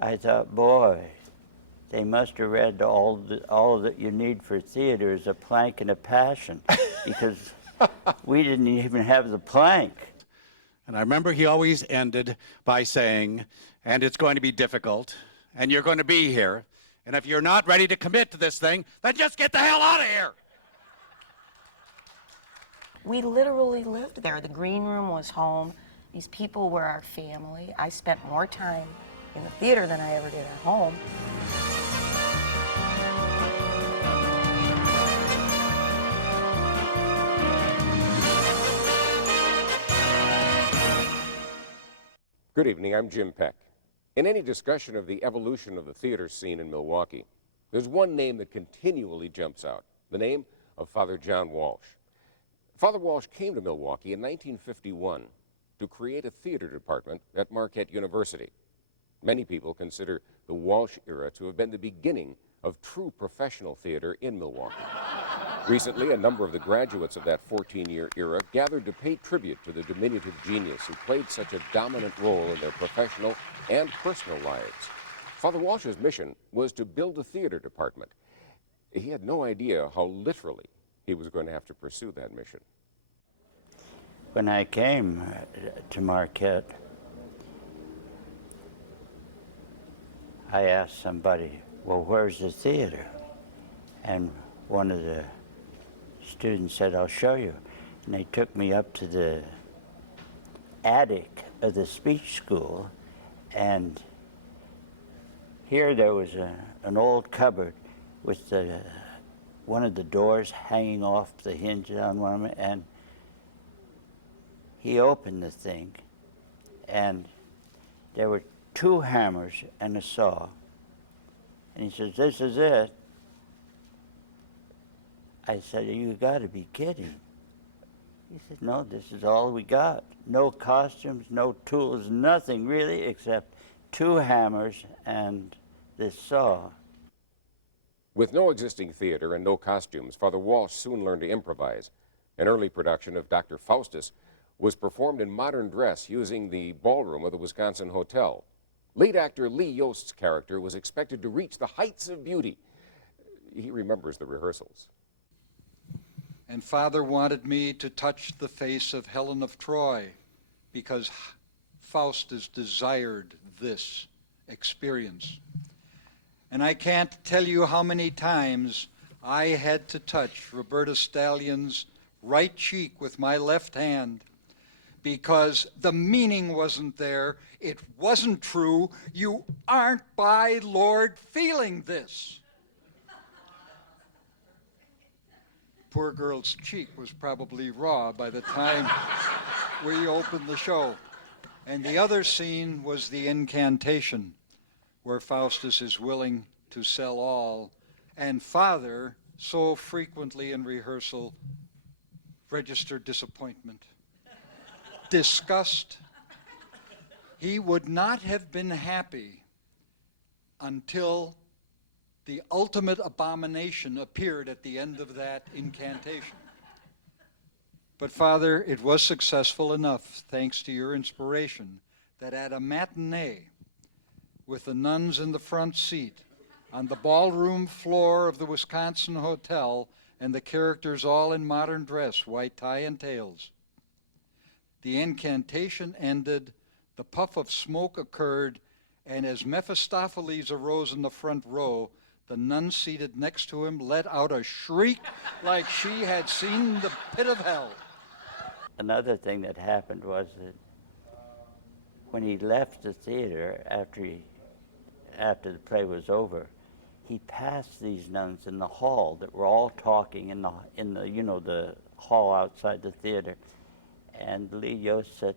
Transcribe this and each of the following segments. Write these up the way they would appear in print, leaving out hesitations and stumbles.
I thought, boy, they must have read all that you need for theater is a plank and a passion, because we didn't even have the plank. And I remember he always ended by saying, and it's going to be difficult, and you're going to be here, and if you're not ready to commit to this thing, then just get the hell out of here. We literally lived there. The green room was home. These people were our family. I spent more time in the theater than I ever did at home. Good evening, I'm Jim Peck. In any discussion of the evolution of the theater scene in Milwaukee, there's one name that continually jumps out, the name of Father John Walsh. Father Walsh came to Milwaukee in 1951 to create a theater department at Marquette University. Many people consider the Walsh era to have been the beginning of true professional theater in Milwaukee. Recently, a number of the graduates of that 14-year era gathered to pay tribute to the diminutive genius who played such a dominant role in their professional and personal lives. Father Walsh's mission was to build a theater department. He had no idea how literally he was going to have to pursue that mission. When I came to Marquette, I asked somebody, well, where's the theater? And one of the students said, I'll show you. And they took me up to the attic of the speech school, and here there was an old cupboard with one of the doors hanging off the hinge on one of them, and he opened the thing, and there were 2 hammers and a saw. And he says, this is it. I said, you got to be kidding. He said, no, this is all we got. No costumes, no tools, nothing really except 2 hammers and this saw. With no existing theater and no costumes, Father Walsh soon learned to improvise. An early production of Dr. Faustus was performed in modern dress using the ballroom of the Wisconsin Hotel. Lead actor Lee Yost's character was expected to reach the heights of beauty. He remembers the rehearsals. And Father wanted me to touch the face of Helen of Troy because Faustus desired this experience. And I can't tell you how many times I had to touch Roberta Stallion's right cheek with my left hand because the meaning wasn't there. It wasn't true. You aren't, by Lord, feeling this. Poor girl's cheek was probably raw by the time we opened the show. And the other scene was the incantation, where Faustus is willing to sell all, and Father, so frequently in rehearsal, registered disappointment, disgust. He would not have been happy until the ultimate abomination appeared at the end of that incantation. But Father, it was successful enough, thanks to your inspiration, that at a matinee, with the nuns in the front seat, on the ballroom floor of the Wisconsin Hotel, and the characters all in modern dress, white tie and tails, the incantation ended, the puff of smoke occurred, and as Mephistopheles arose in the front row, the nun seated next to him let out a shriek like she had seen the pit of hell. Another thing that happened was that when he left the theater after the play was over, he passed these nuns in the hall that were all talking in the hall outside the theater. And Lee Yost said,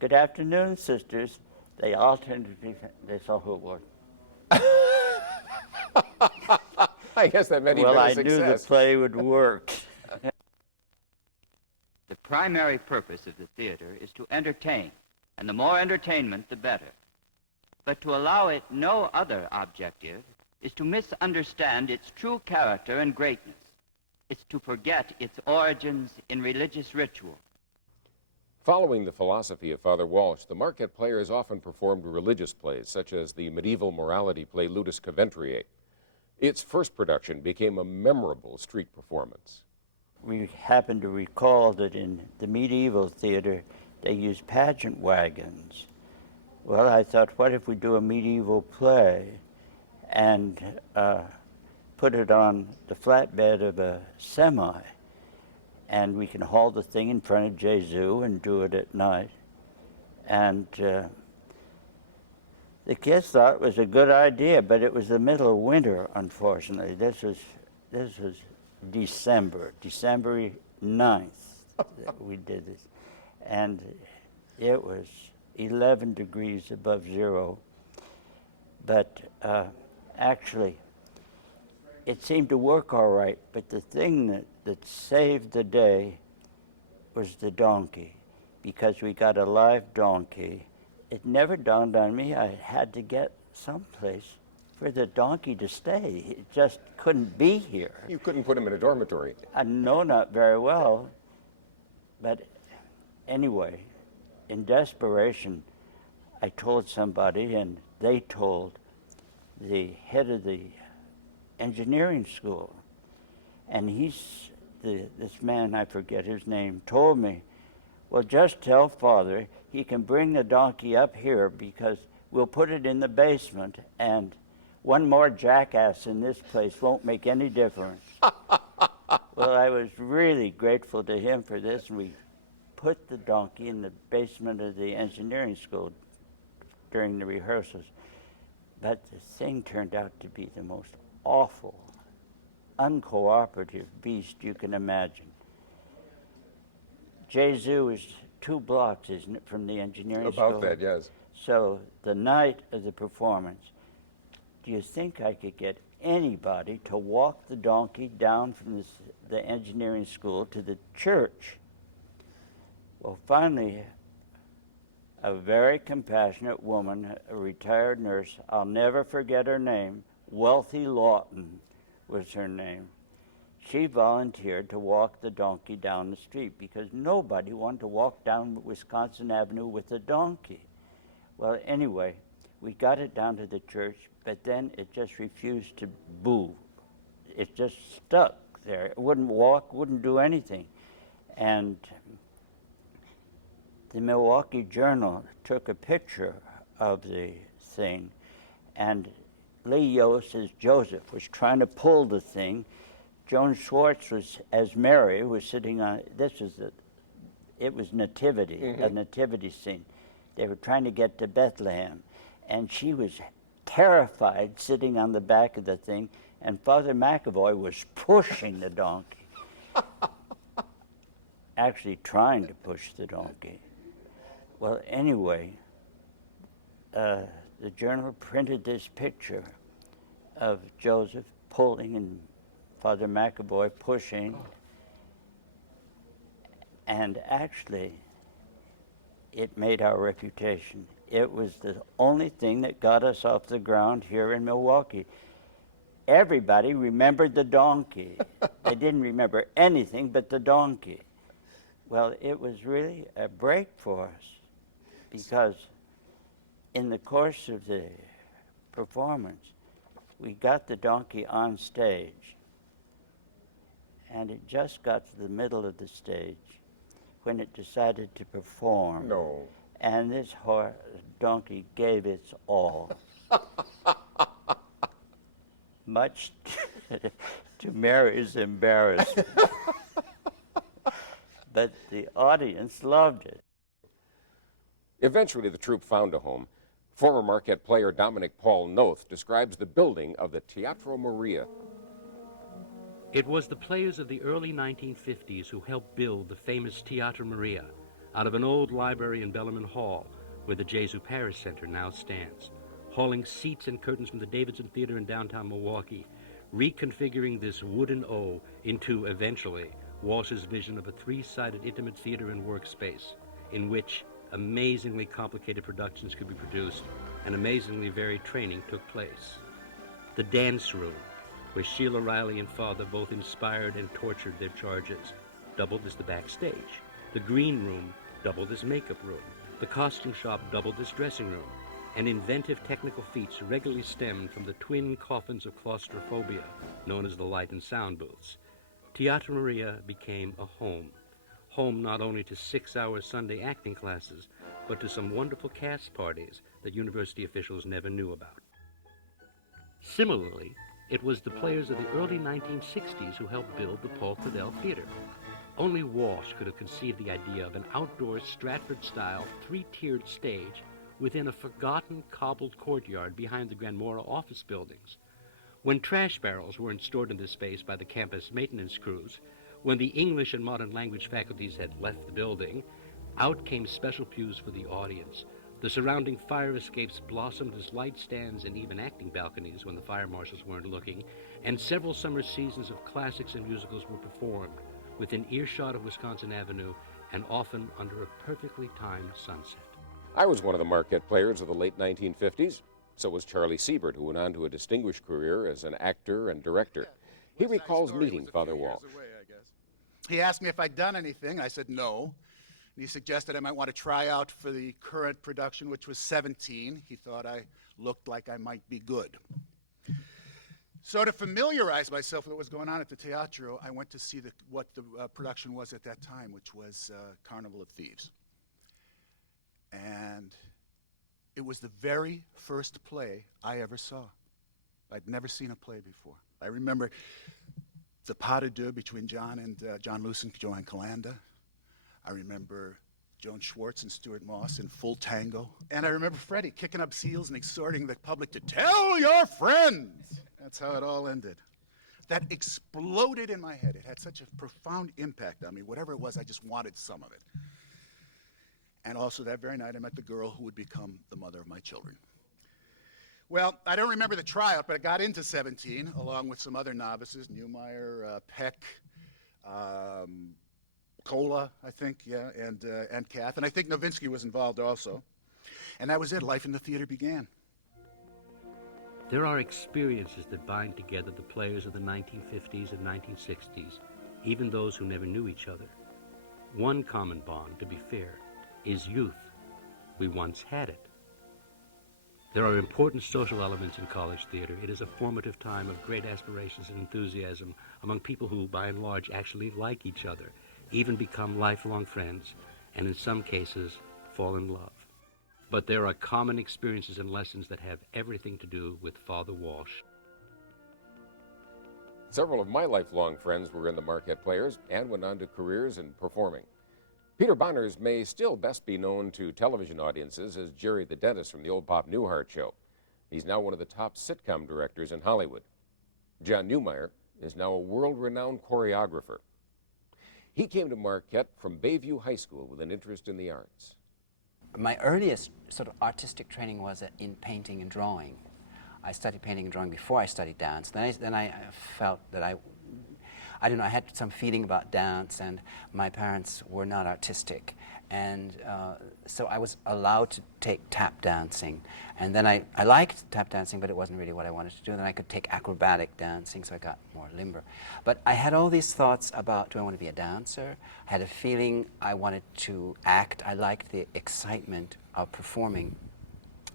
"Good afternoon, sisters." They all turned to me, they saw who it was. I guess that meant he well, I success. knew the play would work. The primary purpose of the theater is to entertain, and the more entertainment, the better. But to allow it no other objective is to misunderstand its true character and greatness. It's to forget its origins in religious ritual. Following the philosophy of Father Walsh, the Marquette Players often performed religious plays, such as the medieval morality play Ludus Coventriae. Its first production became a memorable street performance. We happen to recall that in the medieval theater, they used pageant wagons. Well, I thought, what if we do a medieval play and put it on the flatbed of a semi, and we can haul the thing in front of Jesuit and do it at night. And the kids thought it was a good idea, but it was the middle of winter, unfortunately. This was December 9th that we did this. And it was 11 degrees above zero. But actually, it seemed to work all right, but the thing that saved the day was the donkey, because we got a live donkey. It never dawned on me I had to get someplace for the donkey to stay. It just couldn't be here. You couldn't put him in a dormitory. No, not very well. But anyway, in desperation, I told somebody, and they told the head of the engineering school. And this man, I forget his name, told me, well, just tell Father he can bring the donkey up here because we'll put it in the basement, and one more jackass in this place won't make any difference. Well, I was really grateful to him for this, and we put the donkey in the basement of the engineering school during the rehearsals. But the thing turned out to be the most awful, uncooperative beast you can imagine. Jesuit is 2 blocks, isn't it, from the engineering school? About that, yes. So the night of the performance, do you think I could get anybody to walk the donkey down from the engineering school to the church? Well, finally, a very compassionate woman, a retired nurse, I'll never forget her name, Wealthy Lawton was her name. She volunteered to walk the donkey down the street because nobody wanted to walk down Wisconsin Avenue with a donkey. Well, anyway, we got it down to the church, but then it just refused to move. It just stuck there. It wouldn't walk, wouldn't do anything. And the Milwaukee Journal took a picture of the thing, and Lee Yost as Joseph was trying to pull the thing. Joan Schwartz was, as Mary, was sitting on, it was nativity, a nativity scene. They were trying to get to Bethlehem, and she was terrified sitting on the back of the thing, and Father McAvoy was pushing the donkey. Actually trying to push the donkey. Well, anyway, the Journal printed this picture of Joseph pulling and Father McAvoy pushing, and actually it made our reputation. It was the only thing that got us off the ground here in Milwaukee. Everybody remembered the donkey. They didn't remember anything but the donkey. Well, it was really a break for us, because in the course of the performance, we got the donkey on stage, and it just got to the middle of the stage when it decided to perform. No. And this donkey gave its all. Much to Mary's embarrassment. But the audience loved it. Eventually, the troupe found a home. Former Marquette player Dominic Paul Noth describes the building of the Teatro Maria. It was the players of the early 1950s who helped build the famous Teatro Maria out of an old library in Bellarmine Hall, where the Jesuit Parish Center now stands, hauling seats and curtains from the Davidson Theater in downtown Milwaukee, reconfiguring this wooden O into, eventually, Walsh's vision of a 3-sided intimate theater and workspace in which amazingly complicated productions could be produced and amazingly varied training took place. The dance room, where Sheila Riley and Father both inspired and tortured their charges, doubled as the backstage. The green room, doubled as makeup room. The costume shop doubled as dressing room. And inventive technical feats regularly stemmed from the twin coffins of claustrophobia, known as the light and sound booths. Teatro Maria became a home. Home not only to 6-hour Sunday acting classes, but to some wonderful cast parties that university officials never knew about. Similarly, it was the players of the early 1960s who helped build the Paul Claudel Theater. Only Walsh could have conceived the idea of an outdoor Stratford-style, 3-tiered stage within a forgotten cobbled courtyard behind the Granmora office buildings. When trash barrels weren't stored in this space by the campus maintenance crews, when the English and modern language faculties had left the building, out came special pews for the audience. The surrounding fire escapes blossomed as light stands and even acting balconies when the fire marshals weren't looking, and several summer seasons of classics and musicals were performed within earshot of Wisconsin Avenue and often under a perfectly timed sunset. I was one of the Marquette players of the late 1950s. So was Charlie Siebert, who went on to a distinguished career as an actor and director. He recalls meeting Father Walsh. He asked me if I'd done anything. I said no. And he suggested I might want to try out for the current production, which was 17. He thought I looked like I might be good. So to familiarize myself with what was going on at the Teatro, I went to see what the production was at that time, which was Carnival of Thieves. And it was the very first play I ever saw. I'd never seen a play before. I remember the pas de deux between John Luce and Joanne Calanda. I remember Joan Schwartz and Stuart Moss in full tango. And I remember Freddie kicking up seals and exhorting the public to tell your friends. That's how it all ended. That exploded in my head. It had such a profound impact on me. Whatever it was, I just wanted some of it. And also that very night, I met the girl who would become the mother of my children. Well, I don't remember the tryout, but I got into 17 along with some other novices, Newmeyer, Peck, Cola, I think, yeah, and Kath. And I think Novinsky was involved also. And that was it. Life in the theater began. There are experiences that bind together the players of the 1950s and 1960s, even those who never knew each other. One common bond, to be fair, is youth. We once had it. There are important social elements in college theater. It is a formative time of great aspirations and enthusiasm among people who, by and large, actually like each other, even become lifelong friends, and in some cases, fall in love. But there are common experiences and lessons that have everything to do with Father Walsh. Several of my lifelong friends were in the Marquette Players and went on to careers in performing. Peter Bonerz may still best be known to television audiences as Jerry the Dentist from the old Bob Newhart Show. He's now one of the top sitcom directors in Hollywood. John Newmeyer is now a world-renowned choreographer. He came to Marquette from Bayview High School with an interest in the arts. My earliest sort of artistic training was in painting and drawing. I studied painting and drawing before I studied dance. Then I felt that I don't know, I had some feeling about dance, and my parents were not artistic. And so I was allowed to take tap dancing. And then I liked tap dancing, but it wasn't really what I wanted to do. And then I could take acrobatic dancing, so I got more limber. But I had all these thoughts about, do I want to be a dancer? I had a feeling I wanted to act. I liked the excitement of performing.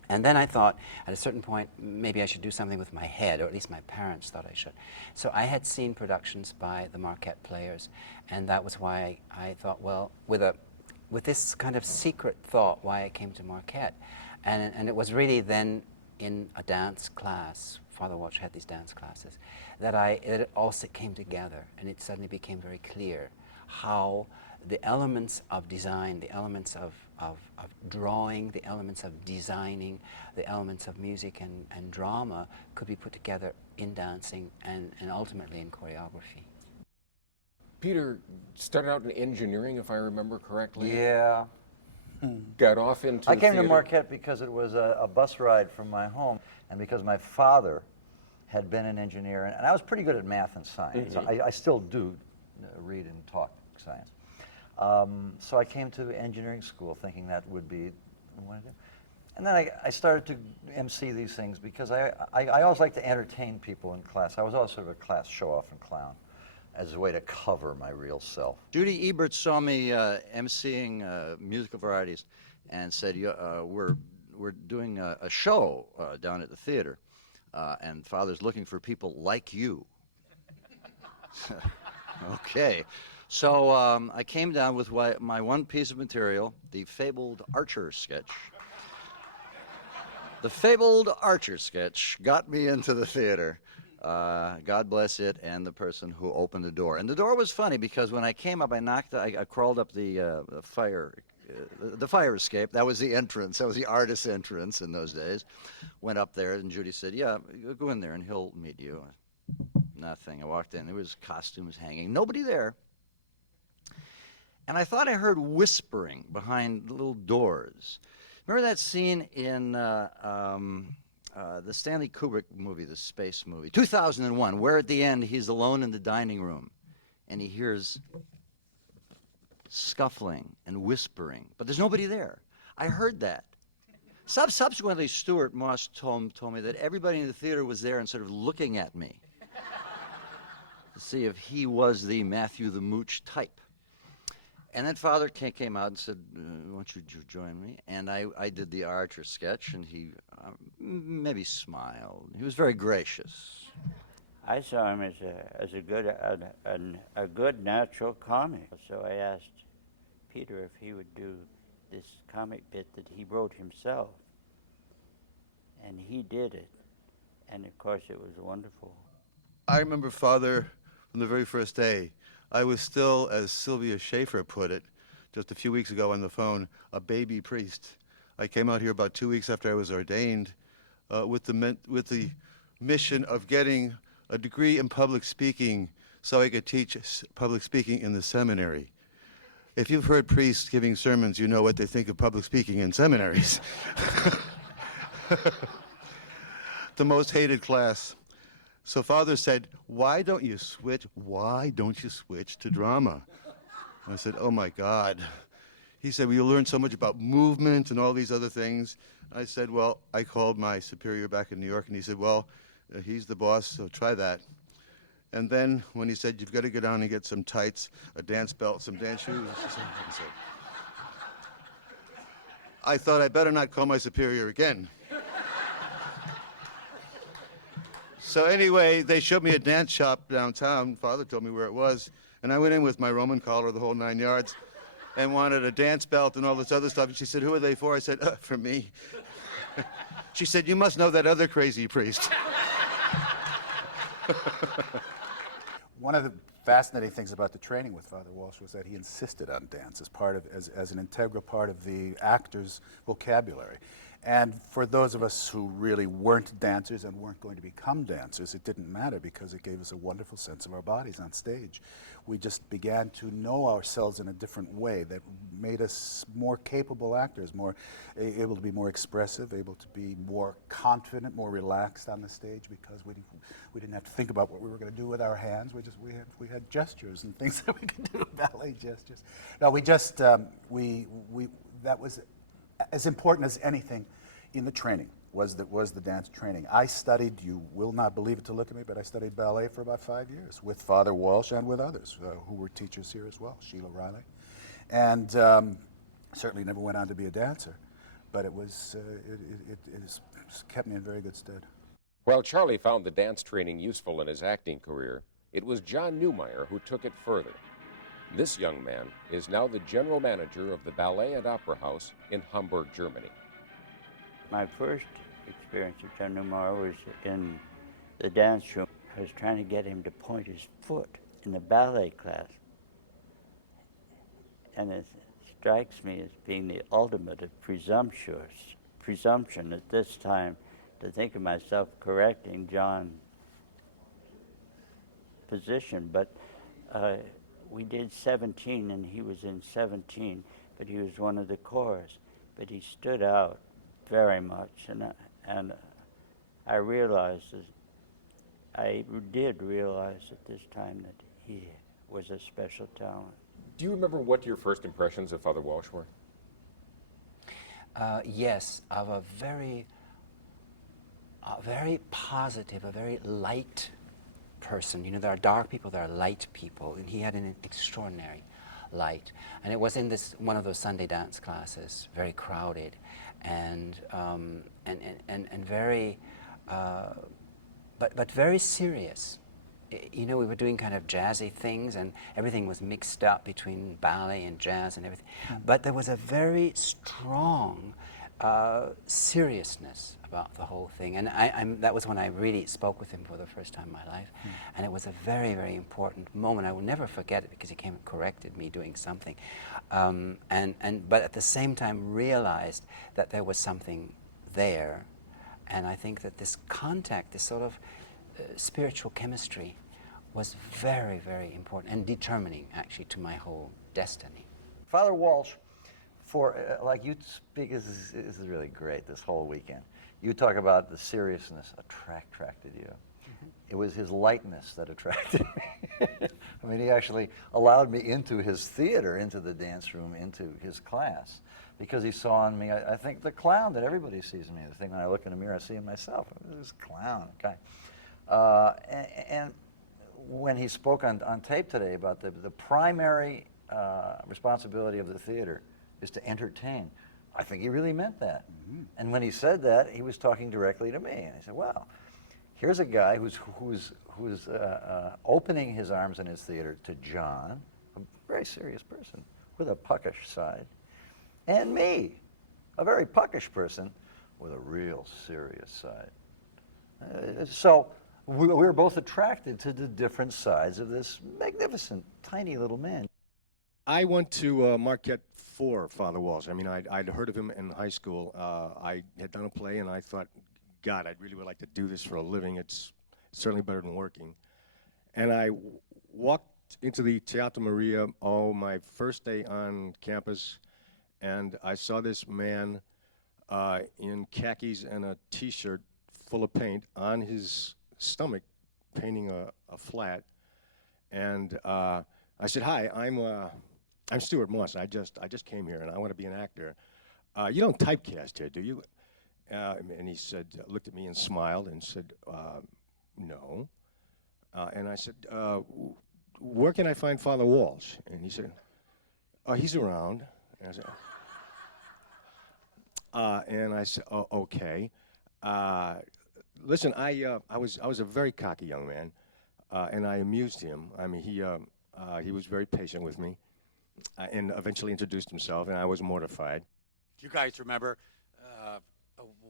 And then I thought, at a certain point, maybe I should do something with my head, or at least my parents thought I should. So I had seen productions by the Marquette Players, and that was why I thought, well, with this kind of secret thought, why I came to Marquette. And it was really then in a dance class, Father Walsh had these dance classes, that it all came together, and it suddenly became very clear how the elements of design, the elements of drawing, the elements of designing, the elements of music and drama could be put together in dancing and ultimately in choreography. Peter started out in engineering, if I remember correctly. Yeah. Got off into I came theater. to Marquette because it was a bus ride from my home, and because my father had been an engineer, and I was pretty good at math and science. I still do read and talk science. So I came to engineering school thinking that would be what I wanted to do. And then I started to MC these things because I always like to entertain people in class. I was always sort of a class show-off and clown. as a way to cover my real self. Judy Ebert saw me emceeing musical varieties and said, we're doing a show down at the theater, and Father's looking for people like you. Okay. So I came down with my one piece of material, the fabled Archer sketch. The fabled Archer sketch got me into the theater. God bless it and the person who opened the door. And the door was funny because when I came up, I crawled up the fire escape. That was the entrance. That was the artist's entrance in those days. Went up there, and Judy said, yeah, go in there and he'll meet you. Nothing. I walked in. There was costumes hanging. Nobody there. And I thought I heard whispering behind little doors. Remember that scene in the Stanley Kubrick movie, the space movie, 2001, where at the end he's alone in the dining room and he hears scuffling and whispering, but there's nobody there. I heard that. Subsequently, Stuart Moss told me that everybody in the theater was there and sort of looking at me to see if he was the Matthew the Mooch type. And then Father came out and said, won't you join me? And I did the Archer sketch, and he maybe smiled. He was very gracious. I saw him as a good natural comic. So I asked Peter if he would do this comic bit that he wrote himself. And he did it. And of course it was wonderful. I remember Father from the very first day. I was still, as Sylvia Schaefer put it just a few weeks ago on the phone, a baby priest. I came out here about 2 weeks after I was ordained with the mission of getting a degree in public speaking so I could teach public speaking in the seminary. If you've heard priests giving sermons, you know what they think of public speaking in seminaries. The most hated class. So Father said, why don't you switch to drama? I said, oh my God. He said, well, you'll learn so much about movement and all these other things. I said, well, I called my superior back in New York, and he said, well, he's the boss, so try that. And then when he said, you've got to go down and get some tights, a dance belt, some dance shoes, I thought I better not call my superior again. So anyway, they showed me a dance shop downtown. Father told me where it was. And I went in with my Roman collar, the whole 9 yards, and wanted a dance belt and all this other stuff. And she said, who are they for? I said, for me. She said, you must know that other crazy priest. One of the fascinating things about the training with Father Walsh was that he insisted on dance as an integral part of the actor's vocabulary. And for those of us who really weren't dancers and weren't going to become dancers, it didn't matter because it gave us a wonderful sense of our bodies on stage. We just began to know ourselves in a different way that made us more capable actors, more able to be more expressive, able to be more confident, more relaxed on the stage because we didn't have to think about what we were going to do with our hands. We had gestures and things that we could do, ballet gestures. No, that was as important as anything in the training was the dance training. I studied, you will not believe it to look at me, but I studied ballet for about 5 years with Father Walsh and with others who were teachers here as well, Sheila Riley. And certainly never went on to be a dancer, but it kept me in very good stead. While Charlie found the dance training useful in his acting career, it was John Newmeyer who took it further. This young man is now the general manager of the Ballet and Opera House in Hamburg, Germany. My first experience with John Newmeyer was in the dance room. I was trying to get him to point his foot in the ballet class. And it strikes me as being the ultimate of presumption at this time to think of myself correcting John's position. But we did 17, and he was in 17, but he was one of the chorus. But he stood out very much, and I realized, I did realize at this time that he was a special talent. Do you remember what your first impressions of Father Walsh were? Yes, of a very positive, a very light person. You know, there are dark people, there are light people, and he had an extraordinary light. And it was in this one of those Sunday dance classes, very crowded, and very, but very serious. You know, we were doing kind of jazzy things, and everything was mixed up between ballet and jazz and everything. But there was a very strong seriousness about the whole thing. And that was when I really spoke with him for the first time in my life. And it was a very, very important moment. I will never forget it because he came and corrected me doing something. But at the same time realized that there was something there. And I think that this contact, this sort of spiritual chemistry was very, very important and determining, actually, to my whole destiny. Father Walsh, for like you speak is really great this whole weekend. You talk about the seriousness attracted you. It was his lightness that attracted me. I mean, he actually allowed me into his theater, into the dance room, into his class, because he saw in me, I think, the clown that everybody sees in me. The thing when I look in the mirror, I see in myself, this clown guy. And when he spoke on tape today about the primary responsibility of the theater is to entertain, I think he really meant that. And when he said that, he was talking directly to me. And I said, wow, here's a guy who's opening his arms in his theater to John, a very serious person with a puckish side, and me, a very puckish person with a real serious side. So we were both attracted to the different sides of this magnificent, tiny little man. I went to Marquette for Father Walsh. I mean, I'd heard of him in high school. I had done a play, and I thought, God, I really would like to do this for a living. It's certainly better than working. And I walked into the Teatro Maria, my first day on campus, and I saw this man in khakis and a T-shirt full of paint on his stomach, painting a flat. And I said, hi, I'm Stuart Moss. I just came here, and I want to be an actor. You don't typecast here, do you? And he said, looked at me and smiled and said, no. And I said, where can I find Father Walsh? And he said, he's around. And I said, oh, okay. Listen, I was a very cocky young man, and I amused him. I mean, he was very patient with me, and eventually introduced himself, and I was mortified. Do you guys remember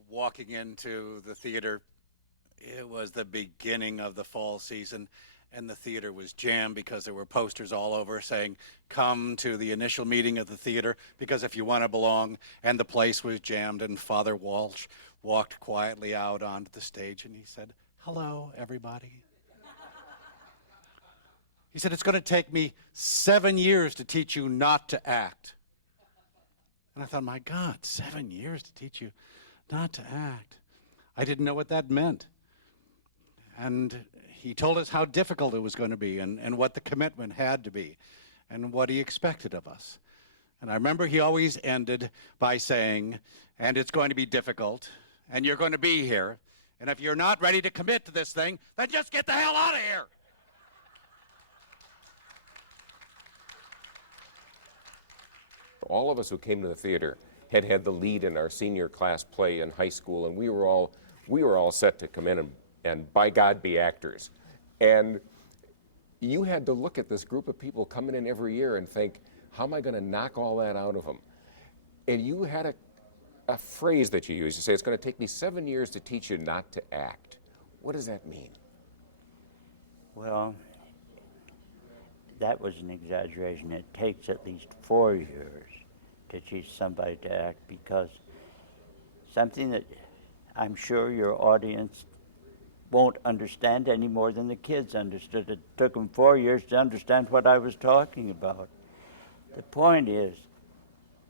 walking into the theater? It was the beginning of the fall season, and the theater was jammed because there were posters all over saying, come to the initial meeting of the theater because if you want to belong, and the place was jammed, and Father Walsh walked quietly out onto the stage, and he said, hello, everybody. He said, it's going to take me 7 years to teach you not to act. And I thought, my God, 7 years to teach you not to act. I didn't know what that meant. And he told us how difficult it was going to be and what the commitment had to be and what he expected of us. And I remember he always ended by saying, and it's going to be difficult, and you're going to be here, and if you're not ready to commit to this thing, then just get the hell out of here. All of us who came to the theater had the lead in our senior class play in high school, and we were all set to come in and by God be actors. And you had to look at this group of people coming in every year and think, how am I going to knock all that out of them? And you had a phrase that you used. You say, it's going to take me 7 years to teach you not to act. What does that mean? Well, that was an exaggeration. It takes at least 4 years to teach somebody to act, because something that I'm sure your audience won't understand any more than the kids understood. It took them 4 years to understand what I was talking about. The point is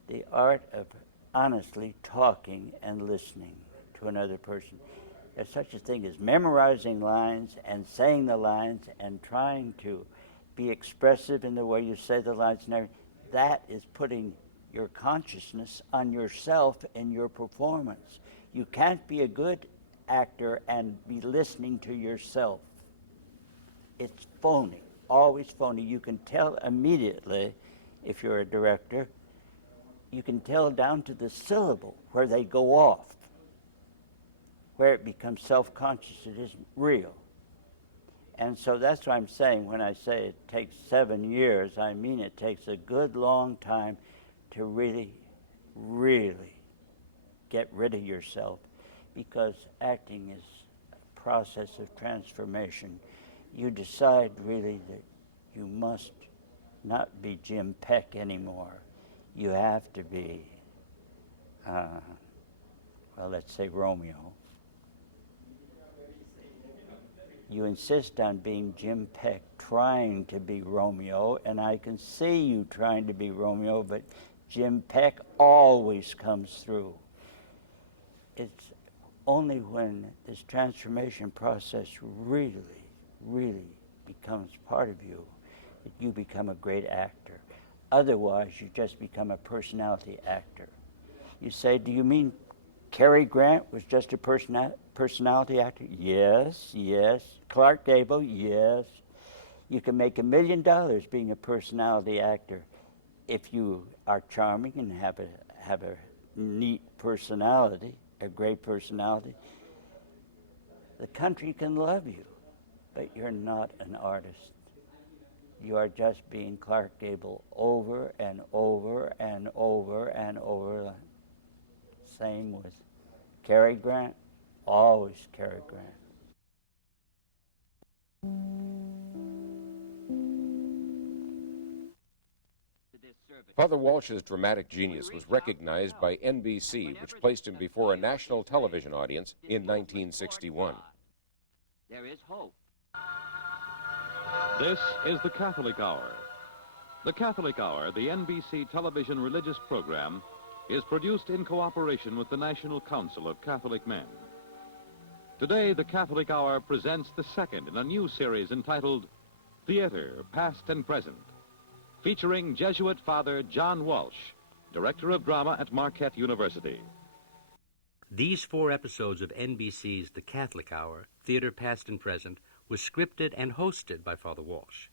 the art of honestly talking and listening to another person. There's such a thing as memorizing lines and saying the lines and trying to be expressive in the way you say the lines and everything. That is putting your consciousness on yourself in your performance. You can't be a good actor and be listening to yourself. It's phony, always phony. You can tell immediately, if you're a director, you can tell down to the syllable where they go off, where it becomes self-conscious, it isn't real. And so that's what I'm saying when I say it takes 7 years. I mean it takes a good long time to really, really get rid of yourself, because acting is a process of transformation. You decide really that you must not be Jim Peck anymore. You have to be, well, let's say Romeo. You insist on being Jim Peck, trying to be Romeo, and I can see you trying to be Romeo, but Jim Peck always comes through. It's only when this transformation process really, really becomes part of you that you become a great actor. Otherwise, you just become a personality actor. You say, do you mean Cary Grant was just a personality actor? Yes, yes. Clark Gable? Yes. You can make $1 million being a personality actor if you are charming and have a neat personality, a great personality. The country can love you, but you're not an artist. You are just being Clark Gable over and over and over and over. Same with Cary Grant, always Cary Grant. Father Walsh's dramatic genius was recognized by NBC, which placed him before a national television audience in 1961. There is hope. This is the Catholic Hour. The Catholic Hour, the NBC television religious program, is produced in cooperation with the National Council of Catholic Men. Today, the Catholic Hour presents the second in a new series entitled Theater, Past and Present, featuring Jesuit Father John Walsh, Director of Drama at Marquette University. These 4 episodes of NBC's The Catholic Hour, Theater Past and Present, was scripted and hosted by Father Walsh.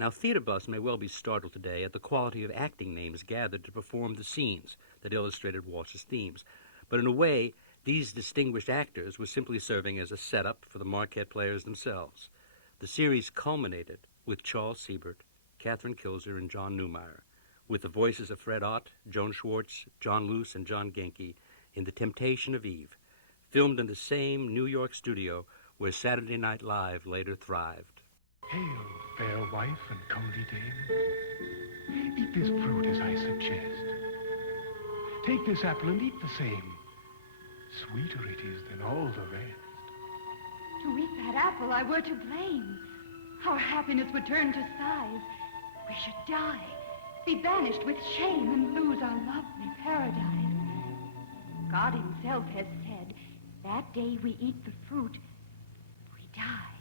Now, theater buffs may well be startled today at the quality of acting names gathered to perform the scenes that illustrated Walsh's themes. But in a way, these distinguished actors were simply serving as a setup for the Marquette Players themselves. The series culminated with Charles Siebert, Catherine Kilzer, and John Neumeier, with the voices of Fred Ott, Joan Schwartz, John Luce, and John Genke in The Temptation of Eve, filmed in the same New York studio where Saturday Night Live later thrived. Hail, fair wife and comely dame. Eat this fruit as I suggest. Take this apple and eat the same. Sweeter it is than all the rest. To eat that apple I were to blame. Our happiness would turn to sighs. We should die, be banished with shame, and lose our lovely paradise. God himself has said, that day we eat the fruit, we die.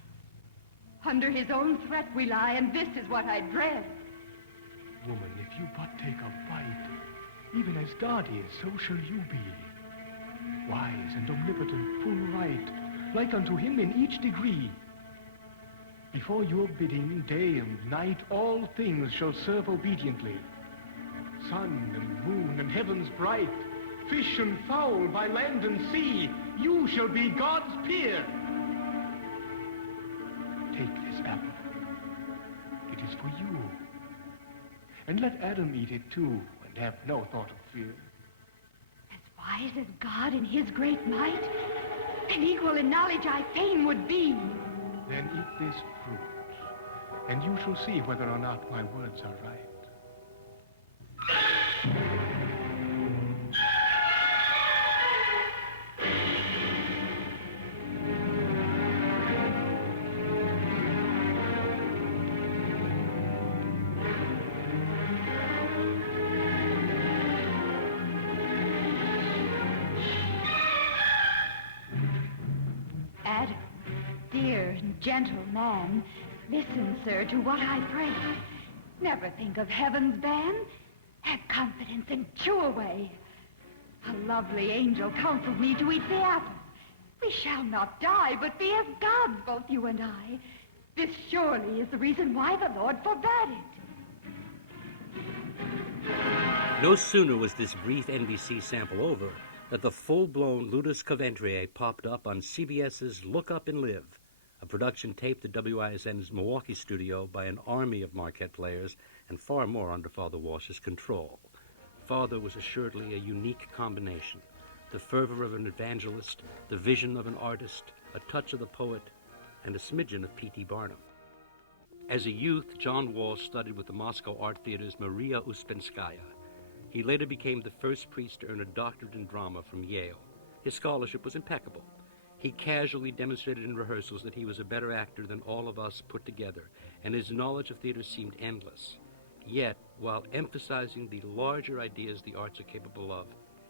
Under his own threat we lie, and this is what I dread. Woman, if you but take a bite, even as God is, so shall you be. Wise and omnipotent, full right, like unto him in each degree. Before your bidding, day and night, all things shall serve obediently. Sun and moon and heavens bright, fish and fowl by land and sea, you shall be God's peer. Take this apple. It is for you. And let Adam eat it too, and have no thought of fear. As wise as God in his great might, and equal in knowledge I fain would be. Then eat this fruit, and you shall see whether or not my words are right. Adam, dear and gentle man, listen, sir, to what I pray. Never think of heaven's ban. Have confidence and chew away. A lovely angel counseled me to eat the apple. We shall not die, but be as gods, both you and I. This surely is the reason why the Lord forbade it. No sooner was this brief NBC sample over that the full-blown ludus Coventrier popped up on CBS's Look Up and Live, a production taped at WISN's Milwaukee studio by an army of Marquette players and far more under Father Walsh's control. Father was assuredly a unique combination, the fervor of an evangelist, the vision of an artist, a touch of the poet, and a smidgen of P.T. Barnum. As a youth, John Walsh studied with the Moscow Art Theater's Maria Uspenskaya. He later became the first priest to earn a doctorate in drama from Yale. His scholarship was impeccable. He casually demonstrated in rehearsals that he was a better actor than all of us put together, and his knowledge of theater seemed endless. Yet, while emphasizing the larger ideas the arts are capable of,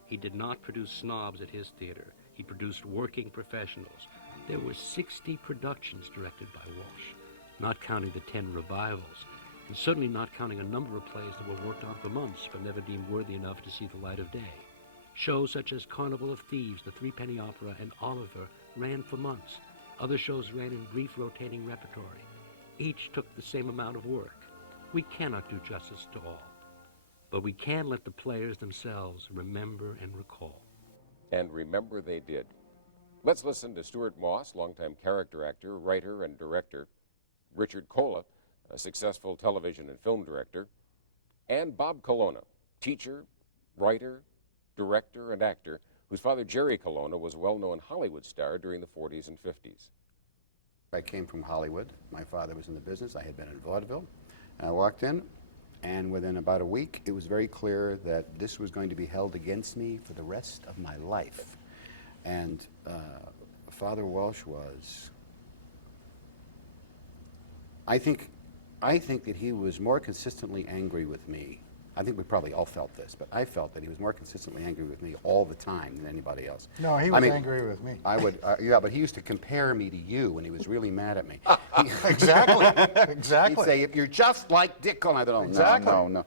he did not produce snobs at his theater. He produced working professionals. There were 60 productions directed by Walsh, not counting the 10 revivals, and certainly not counting a number of plays that were worked on for months but never deemed worthy enough to see the light of day. Shows such as Carnival of Thieves, The Threepenny Opera, and Oliver ran for months. Other shows ran in brief rotating repertory. Each took the same amount of work. We cannot do justice to all, but we can let the players themselves remember and recall. And remember they did. Let's listen to Stuart Moss, longtime character actor, writer, and director, Richard Cola, a successful television and film director, and Bob Colonna, teacher, writer, director, and actor, whose father, Jerry Colonna, was a well-known Hollywood star during the 40s and 50s. I came from Hollywood. My father was in the business. I had been in vaudeville. And I walked in, and within about a week, it was very clear that this was going to be held against me for the rest of my life. And Father Walsh was, I think that he was more consistently angry with me. I think we probably all felt this, but I felt that he was more consistently angry with me all the time than anybody else. No, he was angry with me. I would, yeah, but he used to compare me to you when he was really mad at me. Exactly, exactly. He'd say, if you're just like Dick, and I thought, oh, exactly. no.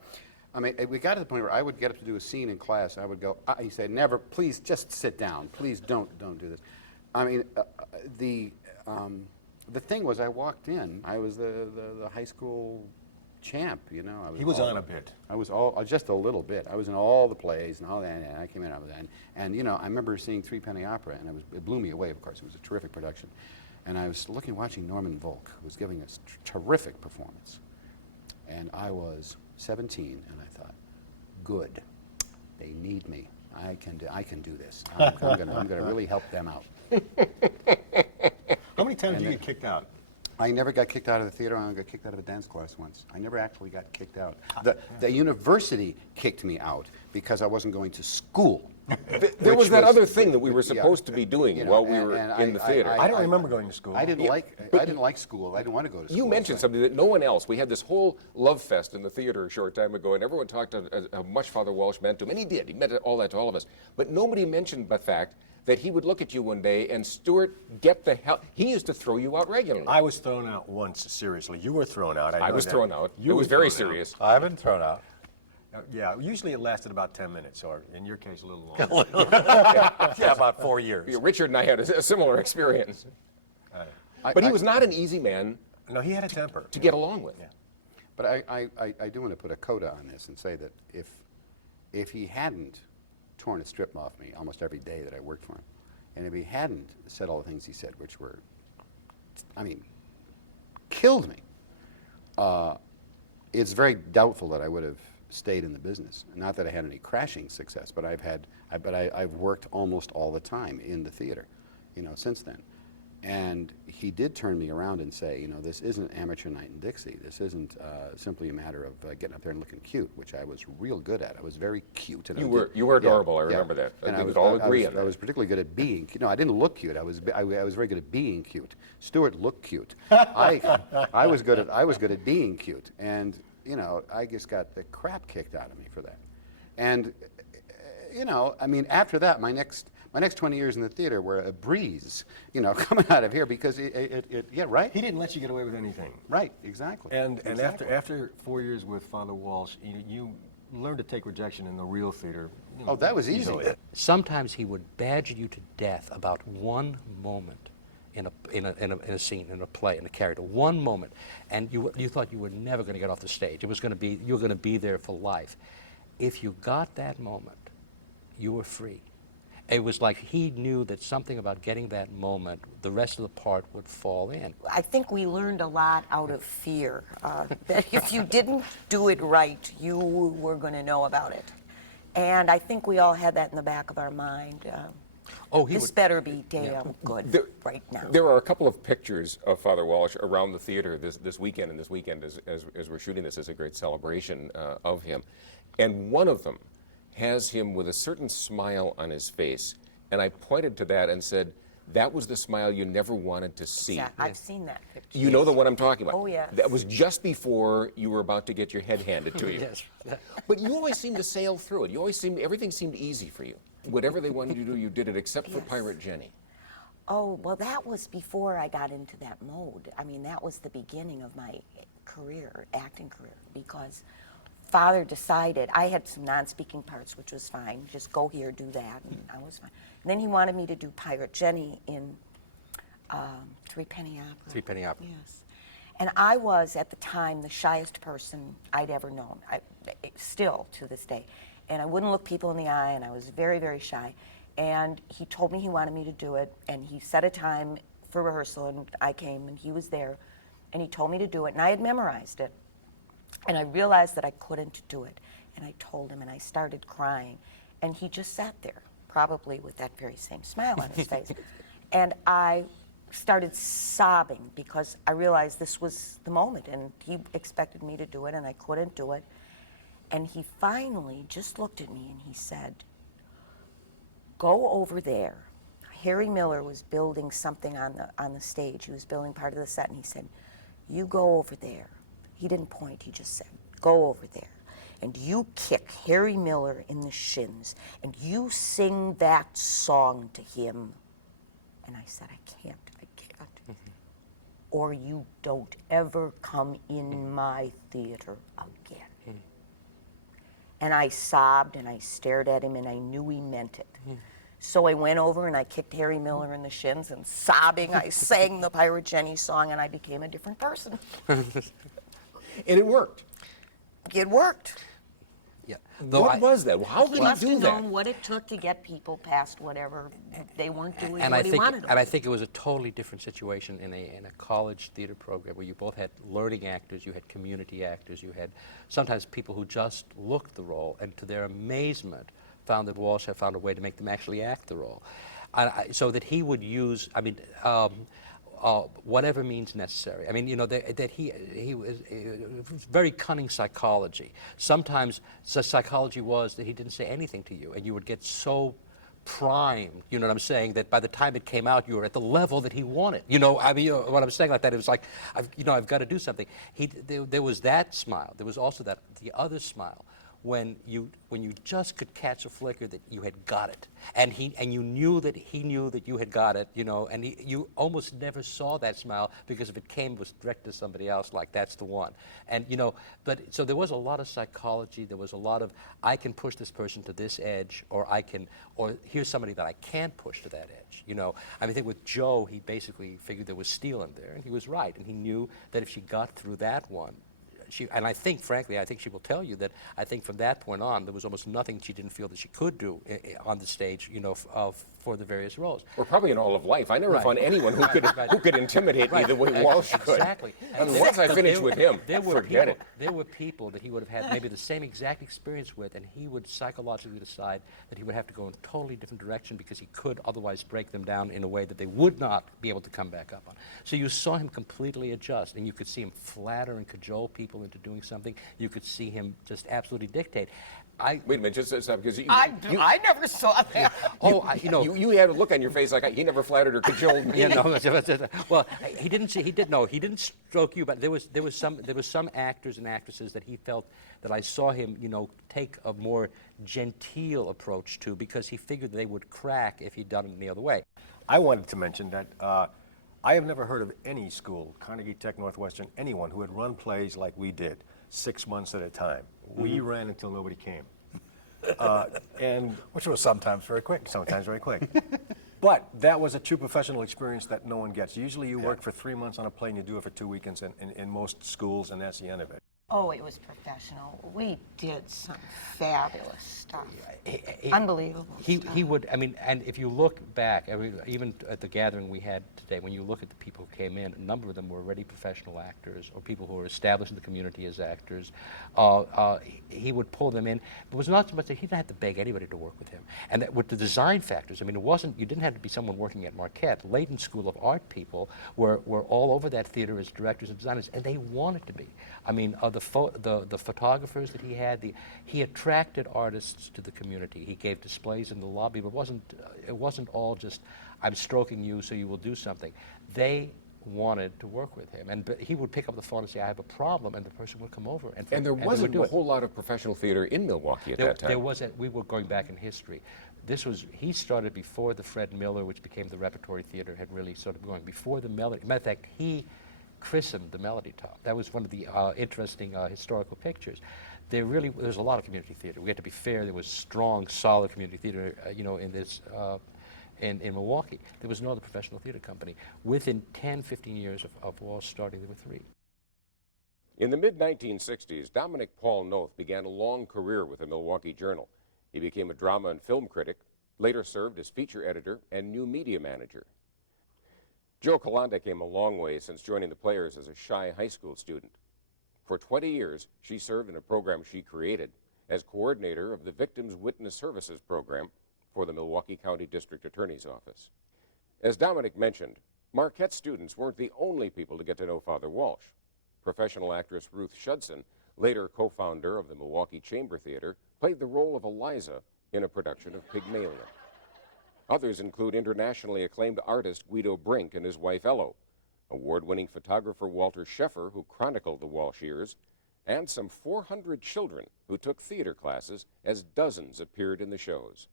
I mean, we got to the point where I would get up to do a scene in class. I would go, he'd say, never, please just sit down. Please don't do this. I mean, the thing was, I walked in, I was the high school champ, you know. He was on a bit. I was just a little bit. I was in all the plays and all that, and I came in with that. And you know, I remember seeing Threepenny Opera, and it blew me away, of course. It was a terrific production. And I was watching Norman Volk, who was giving a terrific performance. And I was 17, and I thought, good, they need me. I can do this. I'm gonna really help them out. How many times did you get kicked out? I never got kicked out of the theater. I only got kicked out of a dance class once. I never actually got kicked out. The university kicked me out because I wasn't going to school. There was that other thing that we were supposed to be doing while we were in the theater. I don't remember going to school. I didn't like school. I didn't want to go to school. You mentioned something that no one else. We had this whole love fest in the theater a short time ago, and everyone talked how much Father Walsh meant to him, and he did. He meant all that to all of us. But nobody mentioned the fact that he would look at you one day and, Stuart, get the hell. He used to throw you out regularly. I was thrown out once, seriously. You were thrown out. I was thrown out. It was very serious. I've been thrown out. Yeah, usually it lasted about 10 minutes, or in your case, a little longer. Yeah, about 4 years. Yeah, Richard and I had a similar experience. But he was not an easy man. No, he had a temper. To get along with. Yeah. But I do want to put a coda on this and say that if he hadn't torn a strip off me almost every day that I worked for him, and if he hadn't said all the things he said, which were, I mean, killed me, it's very doubtful that I would have stayed in the business. Not that I had any crashing success, but I've worked almost all the time in the theater, you know, since then. And he did turn me around and say, you know, this isn't amateur night in Dixie. This isn't simply a matter of getting up there and looking cute, which I was real good at. I was very cute. And you were adorable. Yeah, I remember that. I think we could all agree on that. I was particularly good at being cute. No, I didn't look cute. I was very good at being cute. Stuart looked cute. I was good at being cute, and you know, I just got the crap kicked out of me for that. And you know, I mean, after that, my next 20 years in the theater were a breeze, you know, coming out of here because yeah, right? He didn't let you get away with anything. Right, exactly. And after 4 years with Father Walsh, you learned to take rejection in the real theater. You know, that was easy. Sometimes he would badger you to death about one moment in a scene, in a play, in a character. One moment, and you thought you were never going to get off the stage. It was going to be, you were going to be there for life. If you got that moment, you were free. It was like he knew that something about getting that moment, the rest of the part would fall in. I think we learned a lot out of fear, that if you didn't do it right, you were going to know about it. And I think we all had that in the back of our mind. This better be damn good right now. There are a couple of pictures of Father Walsh around the theater this weekend, and this weekend, as we're shooting this, is a great celebration of him. And one of them has him with a certain smile on his face. And I pointed to that and said, that was the smile you never wanted to see. Exactly. I've seen that picture. You know the one I'm talking about? Oh, yes. That was just before you were about to get your head handed to you. Yes. But you always seemed to sail through it. You always everything seemed easy for you. Whatever they wanted you to do, you did it, except for Pirate Jenny. Oh, well, that was before I got into that mode. I mean, that was the beginning of my career, acting career, because Father decided, I had some non-speaking parts, which was fine, just go here, do that, and I was fine. And then he wanted me to do Pirate Jenny in Threepenny Opera. Threepenny Opera. Yes. And I was, at the time, the shyest person I'd ever known, still to this day. And I wouldn't look people in the eye, and I was very, very shy. And he told me he wanted me to do it, and he set a time for rehearsal, and I came, and he was there, and he told me to do it, and I had memorized it. And I realized that I couldn't do it. And I told him, and I started crying. And he just sat there, probably with that very same smile on his face. And I started sobbing because I realized this was the moment. And he expected me to do it, and I couldn't do it. And he finally just looked at me, and he said, go over there. Harry Miller was building something on the stage. He was building part of the set, and he said, you go over there. He didn't point, he just said, go over there, and you kick Harry Miller in the shins, and you sing that song to him. And I said, I can't. Or you don't ever come in my theater again. And I sobbed, and I stared at him, and I knew he meant it. So I went over, and I kicked Harry Miller in the shins, and sobbing, I sang the Pirate Jenny song, and I became a different person. And it worked. It worked. Yeah. What was that? How could he do must have that? known what it took to get people past whatever they weren't doing And what he wanted them I to. think it was a totally different situation in a college theater program where you both had learning actors, you had community actors, you had sometimes people who just looked the role, and to their amazement found that Walsh had found a way to make them actually act the role. So that he would use, whatever means necessary. I mean, you know, that he was very cunning psychology. Sometimes the psychology was that he didn't say anything to you, and you would get so primed, you know what I'm saying, that by the time it came out, you were at the level that he wanted. You know, I mean, you know, what I'm saying like that, it was like, I've got to do something. There was that smile. There was also the other smile. When you just could catch a flicker that you had got it, and you knew that he knew that you had got it, you know, and you almost never saw that smile because if it was directed to somebody else, like that's the one, and you know, but so there was a lot of psychology. There was a lot of I can push this person to this edge, or here's somebody that I can't push to that edge, you know. I think with Joe, he basically figured there was steel in there, and he was right, and he knew that if she got through that one. And I think, frankly, she will tell you that I think from that point on, there was almost nothing she didn't feel that she could do on the stage, you know, for the various roles. Or probably in all of life. I never found anyone who could intimidate me the way Walsh could. Exactly. And once I finished with him, forget it. There were people that he would have had maybe the same exact experience with, and he would psychologically decide that he would have to go in a totally different direction because he could otherwise break them down in a way that they would not be able to come back up on. So you saw him completely adjust, and you could see him flatter and cajole people into doing something. You could see him just absolutely dictate. Wait a minute, just stop, because I never saw that. You had a look on your face like he never flattered or cajoled me. Yeah, no, well, he didn't stroke you, but there was some actors and actresses that he felt that I saw him, you know, take a more genteel approach to because he figured they would crack if he'd done it any other way. I wanted to mention that I have never heard of any school, Carnegie Tech, Northwestern, anyone who had run plays like we did, 6 months at a time. We ran until nobody came. And which was sometimes very quick. Sometimes very quick. But that was a true professional experience that no one gets. Usually you work for 3 months on a play and you do it for 2 weekends in most schools, and that's the end of it. Oh, it was professional. We did some fabulous stuff. Unbelievable stuff. He would, I mean, and if you look back, I mean, even at the gathering we had today, when you look at the people who came in, a number of them were already professional actors or people who were established in the community as actors. He would pull them in. It was not so much that he didn't have to beg anybody to work with him. And that with the design factors, I mean, it wasn't, you didn't have to be someone working at Marquette. Leighton School of Art people were all over that theater as directors and designers, and they wanted to be. I mean, the photographers that he had, he attracted artists to the community. He gave displays in the lobby, but it wasn't all just, I'm stroking you so you will do something. They wanted to work with him, and he would pick up the phone and say, I have a problem, and the person would come over. And there wasn't a whole lot of professional theater in Milwaukee at that time. There wasn't. We were going back in history. He started before the Fred Miller, which became the Repertory Theater, had really sort of going, before the Melody. Matter of fact, he christened the Melody Top. That was one of the interesting historical pictures. There's a lot of community theater. We had to be fair. There was strong, solid community theater, in this, in Milwaukee. There was no other professional theater company. Within 10, 15 years of Walsh starting, there were 3. In the mid-1960s, Dominic Paul Noth began a long career with the Milwaukee Journal. He became a drama and film critic, later served as feature editor and new media manager. Jo Kalanda came a long way since joining the Players as a shy high school student. For 20 years, she served in a program she created as coordinator of the Victims Witness Services program for the Milwaukee County District Attorney's Office. As Dominic mentioned, Marquette students weren't the only people to get to know Father Walsh. Professional actress Ruth Shudson, later co-founder of the Milwaukee Chamber Theater, played the role of Eliza in a production of Pygmalion. Others include internationally acclaimed artist Guido Brink and his wife Ello, award-winning photographer Walter Scheffer, who chronicled the Walsh years, and some 400 children who took theater classes as dozens appeared in the shows.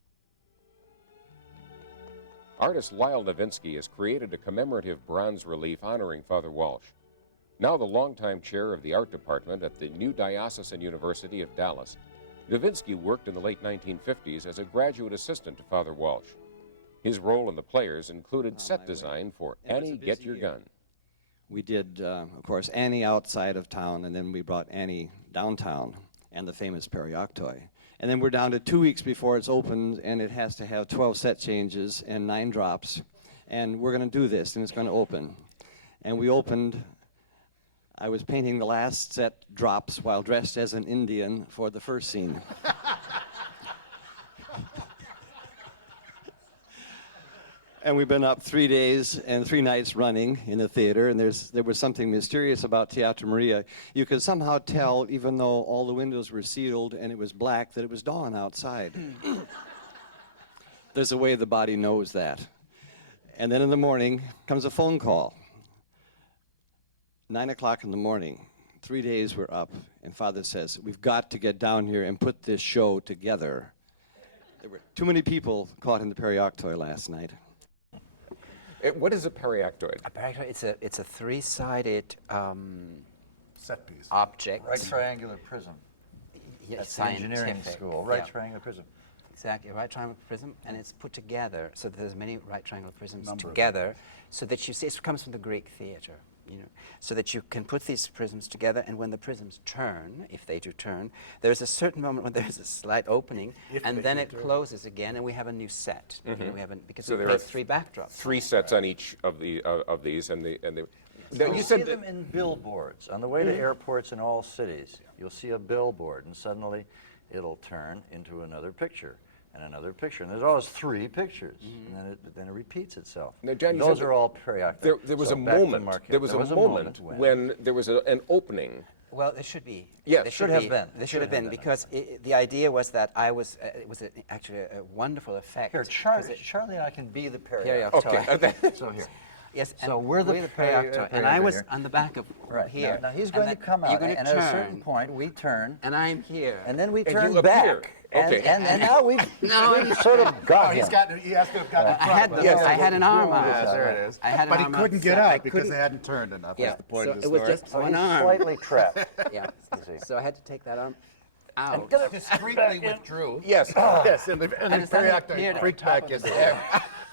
Artist Lyle Novinsky has created a commemorative bronze relief honoring Father Walsh. Now the longtime chair of the art department at the New Diocesan University of Dallas, Novinsky worked in the late 1950s as a graduate assistant to Father Walsh. His role in the Players included set design for Annie Get Your Gun. We did, of course, Annie outside of town, and then we brought Annie downtown and the famous Perioctoi. And then we're down to 2 weeks before it's opened, and it has to have 12 set changes and 9 drops. And we're going to do this, and it's going to open. And we opened. I was painting the last set drops while dressed as an Indian for the first scene. And we've been up 3 days and 3 nights running in the theater, and there was something mysterious about Teatro Maria. You could somehow tell, even though all the windows were sealed and it was black, that it was dawn outside. There's a way the body knows that. And then in the morning comes a phone call. 9 o'clock in the morning, 3 days we're up, and Father says, we've got to get down here and put this show together. There were too many people caught in the Perioctoi last night. What is a perioctoid? A perioctoid, it's a 3-sided set piece object. Right triangular prism. Yeah, That's the engineering school. Right triangular prism. Exactly, a right triangular prism, and it's put together so that there's many right triangular prisms together, so that you see it comes from the Greek theater. So that you can put these prisms together, and when the prisms turn, if they do turn, there's a certain moment when there's a slight opening, and then it closes again, and we have a new set. Mm-hmm. We have because so we there are played 3 backdrops. 3 sets on each of these, and You see them in billboards on the way to airports in all cities. You'll see a billboard, and suddenly it'll turn into another picture. And another picture, and there's always 3 pictures, and then it repeats itself. Now, John, those are all periodic. There was a moment. There was a moment when there was an opening. Well, there should be. Yes, there should have been. There should have been because the idea was that I was. It was actually a wonderful effect. Here, Charlie and I can be the perioctoi. Okay. So here. Yes, so we're the perioctoi, and I was on the back of here. Now he's going to come out, and at a certain point we turn, and I'm here, and then we turn back. Okay. And now we've sort of got him. He has to have gotten in front. I had an arm out. There it is. But he couldn't get out because they hadn't turned enough. That's the point of the story. It was just one arm. Slightly trapped. Yeah. So I had to take that arm out. Discreetly withdrew. Yes. Yes, and the perioctoi creaked back in there.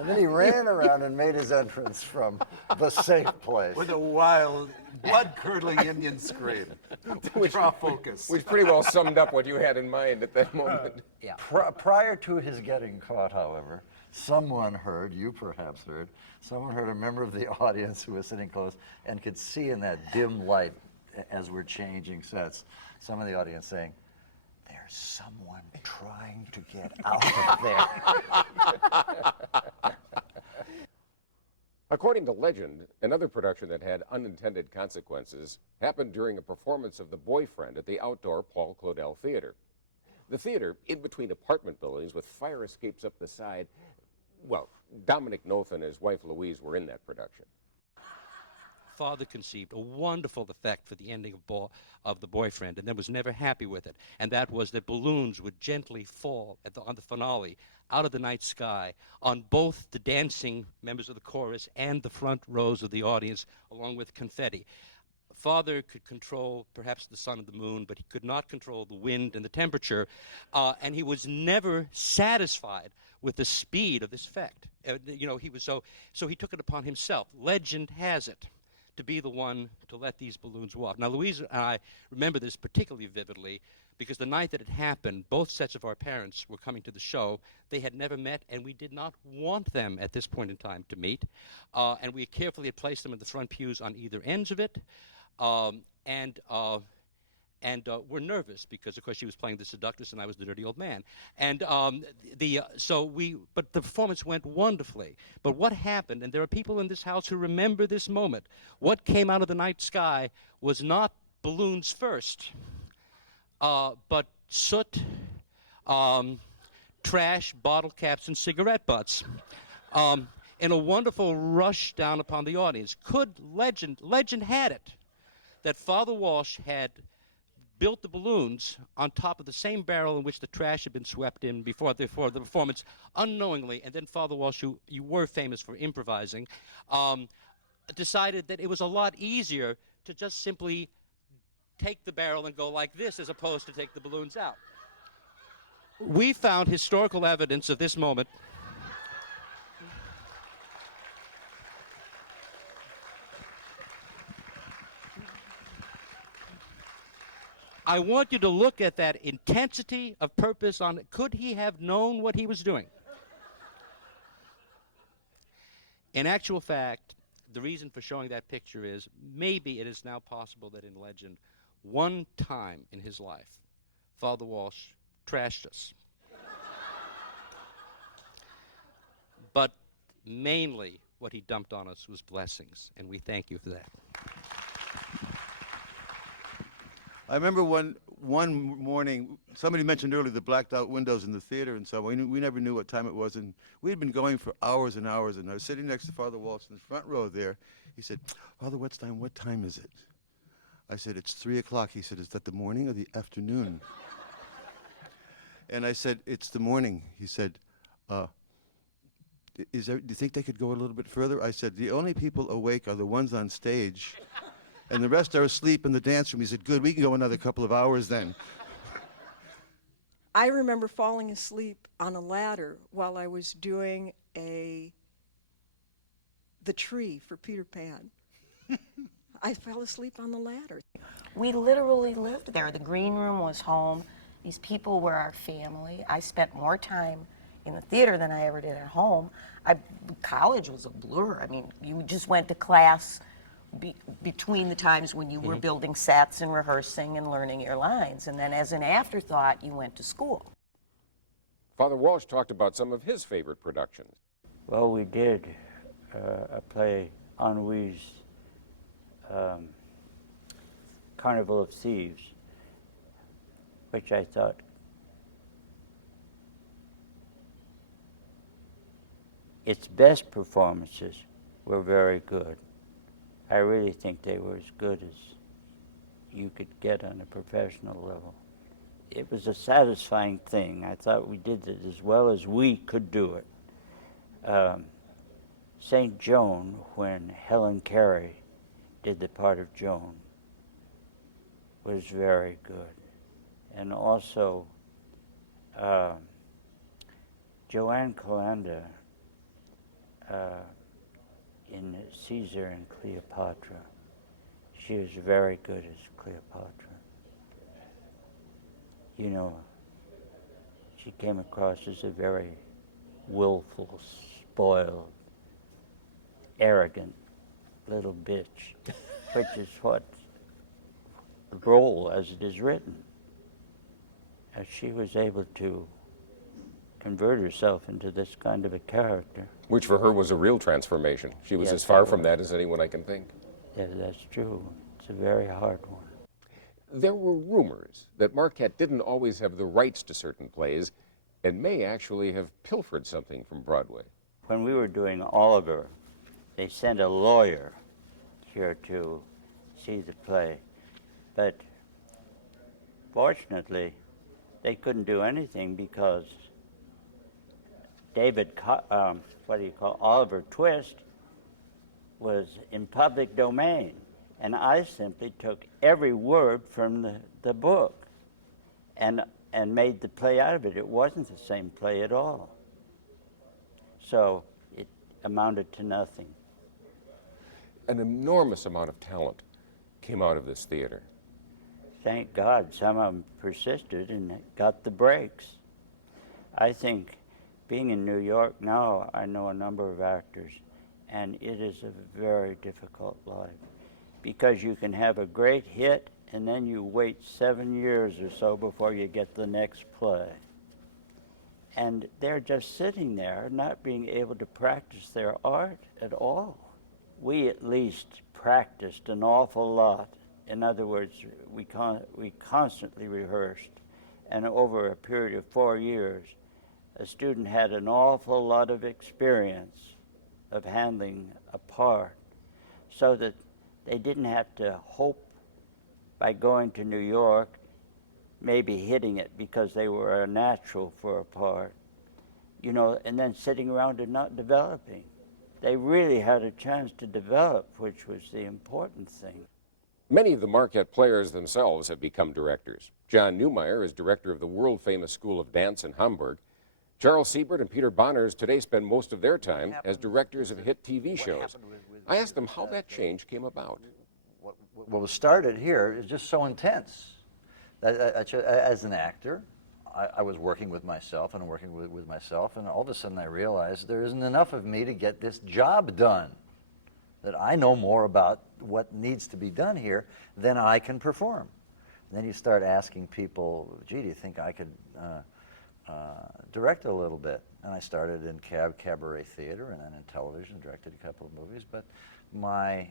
And then he ran around and made his entrance from the safe place. With a wild, blood-curdling Indian scream. Draw focus. Which pretty well summed up what you had in mind at that moment. Yeah. Prior to his getting caught, however, someone heard, you perhaps heard, someone heard a member of the audience who was sitting close and could see in that dim light as we're changing sets, some of the audience saying, "There's someone trying to get out of there." According to legend, another production that had unintended consequences happened during a performance of The Boyfriend at the outdoor Paul Claudel Theater. The theater, in between apartment buildings with fire escapes up the side. Well, Dominic Noth and his wife Louise were in that production. Father conceived a wonderful effect for the ending of The Boyfriend, and then was never happy with it. And that was that balloons would gently fall on the finale out of the night sky on both the dancing members of the chorus and the front rows of the audience, along with confetti. Father could control perhaps the sun and the moon, but he could not control the wind and the temperature, and he was never satisfied with the speed of this effect. He was so he took it upon himself. Legend has it to be the one to let these balloons go off. Now, Louise and I remember this particularly vividly because the night that it happened, both sets of our parents were coming to the show. They had never met, and we did not want them at this point in time to meet. And we carefully had placed them in the front pews on either ends of it. And we're nervous because, of course, she was playing the seductress and I was the dirty old man. And but the performance went wonderfully. But what happened, and there are people in this house who remember this moment, what came out of the night sky was not balloons first, but soot, trash, bottle caps, and cigarette butts. In a wonderful rush down upon the audience. Legend had it that Father Walsh had built the balloons on top of the same barrel in which the trash had been swept in before the performance, unknowingly, and then Father Walsh, who you were famous for improvising, decided that it was a lot easier to just simply take the barrel and go like this as opposed to take the balloons out. We found historical evidence of this moment. I want you to look at that intensity of purpose on it. Could he have known what he was doing? In actual fact, the reason for showing that picture is maybe it is now possible that in legend, one time in his life, Father Walsh trashed us. But mainly what he dumped on us was blessings, and we thank you for that. I remember one morning, somebody mentioned earlier the blacked out windows in the theater and so on. We never knew what time it was, and we had been going for hours and hours, and I was sitting next to Father Walsh in the front row there. He said, "Father, what time is it?" I said, "It's 3 o'clock." He said, "Is that the morning or the afternoon?" And I said, "It's the morning." He said, do you think they could go a little bit further? I said, "The only people awake are the ones on stage. And the rest are asleep in the dance room." He said, "Good, we can go another couple of hours then." I remember falling asleep on a ladder while I was doing the tree for Peter Pan. I fell asleep on the ladder. We literally lived there. The green room was home. These people were our family. I spent more time in the theater than I ever did at home. College was a blur. I mean, you just went to class between the times when you were building sets and rehearsing and learning your lines. And then as an afterthought, you went to school. Father Walsh talked about some of his favorite productions. Well, we did a play, Ennui's Carnival of Thieves, which I thought its best performances were very good. I really think they were as good as you could get on a professional level. It was a satisfying thing. I thought we did it as well as we could do it. St. Joan, when Helen Carey did the part of Joan, was very good. And also, Joanne Calanda in Caesar and Cleopatra. She was very good as Cleopatra. You know, she came across as a very willful, spoiled, arrogant little bitch, which is what the role as it is written. And she was able to convert herself into this kind of a character. Which for her was a real transformation. She was Yes, as far it from was. that as anyone I can think. Yeah, that's true. It's a very hard one. There were rumors that Marquette didn't always have the rights to certain plays and may actually have pilfered something from Broadway. When we were doing Oliver, they sent a lawyer here to see the play. But fortunately, they couldn't do anything because Oliver Twist was in public domain. And I simply took every word from the book and made the play out of it. It wasn't the same play at all. So it amounted to nothing. An enormous amount of talent came out of this theater. Thank God some of them persisted and got the breaks. I think being in New York now, I know a number of actors, and it is a very difficult life because you can have a great hit and then you wait 7 years or so before you get the next play. And they're just sitting there not being able to practice their art at all. We at least practiced an awful lot. In other words, we constantly rehearsed, and over a period of 4 years, a student had an awful lot of experience of handling a part, so that they didn't have to hope by going to New York, maybe hitting it because they were a natural for a part, you know, and then sitting around and not developing. They really had a chance to develop, which was the important thing. Many of the Marquette players themselves have become directors. John Neumeier is director of the world-famous School of Dance in Hamburg. Charles Siebert and Peter Bonerz today spend most of their time as directors of hit TV shows. I asked them how that change came about. What was started here is just so intense. As an actor, I was working with myself and working with myself, and all of a sudden I realized there isn't enough of me to get this job done. That I know more about what needs to be done here than I can perform. And then you start asking people, gee, do you think I could direct a little bit? And I started in cabaret theater and then in television, directed a couple of movies, but my